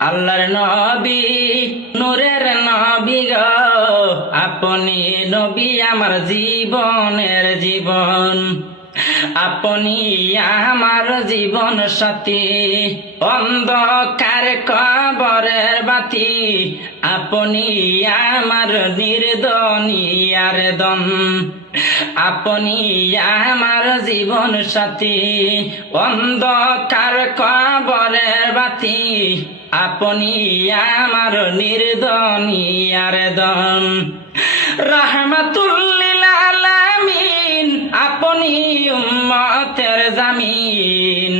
আল্লাহর নবী নূরের নবী গো, আপনি নবী আমার জীবনের জীবন। আপনি আমার জীবন সাথী, অন্ধকার কবরের বাতি। আপনি আমার নির্দনিয়ার দম। আপনি আমার জীবন সাথী, অন্ধকার কবরের বাতি। আপনি আমার নির্দনিয়ার দম। রাহমাতুল লিল আলামিন, আপনি উম্মতের জামিন।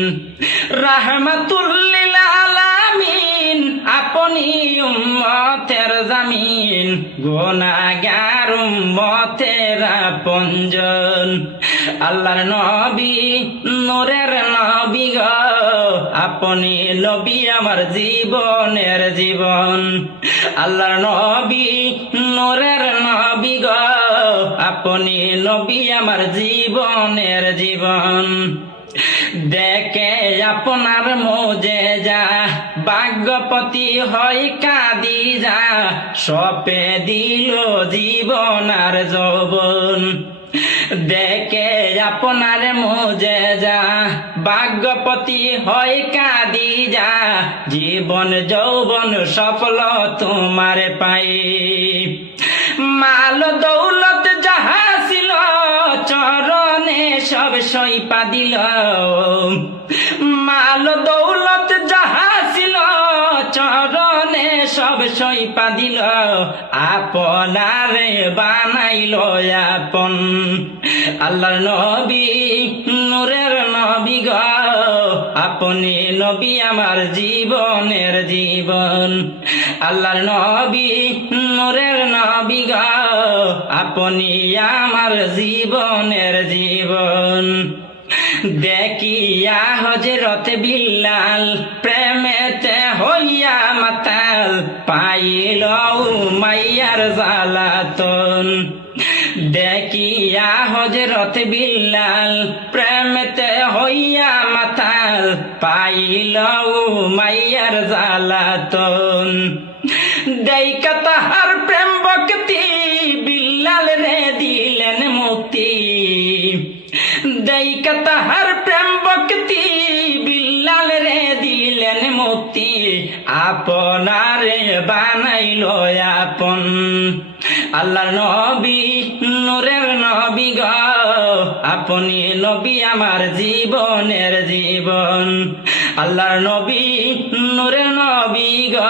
রাহমাতুল লিল আলামিন, আপনি উম্মতের জামিন। গুনাহগার উম্মতের আপনজন। আল্লাহর নবী নূরের নবী গো, আপনি নবী আমার জীবনের জীবন। আল্লাহর নবী নূরের নবী গো, আপনি নবী আমার জীবনের জীবন। দেখে আপনার মোজেজা, ভাগ্যপতি হয় কাদিজা। সপে দিল জীবন আর যৌবন। দেখে আপনার মোজেজা, ভাগ্যপতি হয় কাদিজা। জীবন যৌবন সফল তোমার পাই। মাল দৌলত যাহা ছিল, চরণে সব সইপা দিল। মাল দৌলত যাহা ছিল, চরণে সব সইপা দিল। আপনারে বানাইল আপন। আল্লাহর নবী নূরের নবী গো, আপনি নবী আমার জীবনের জীবন। আল্লাহর নবী নূরের নবী গো, আপনি আমার জীবনের জীবন। দেখিয়া হযরত বিল্লাল, প্রেমেতে হইয়া মাতাল। পাইল উমাইয়ার জ্বালাতন। দেখিয়া হযরত বিল্লাল, প্রেমেতে হইয়া মাতাল। পাইল উমাইয়ার জ্বালাতন। দেইকা তাহার প্রেম ভক্তি, বিল্লাল রে দিলেন মুক্তি। দেইকা তাহার প্রেম ভক্তি, বিল্লাল রে দিলেন মুক্তি। আপনারে বানাইল আপন। আল্লাহর নবী নূরের নবী গো, আপনি নবী আমার জীবনের জীবন। আল্লাহর নবী নূরের নবী গো,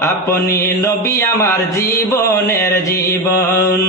আপনি নবী আমার জীবনের জীবন।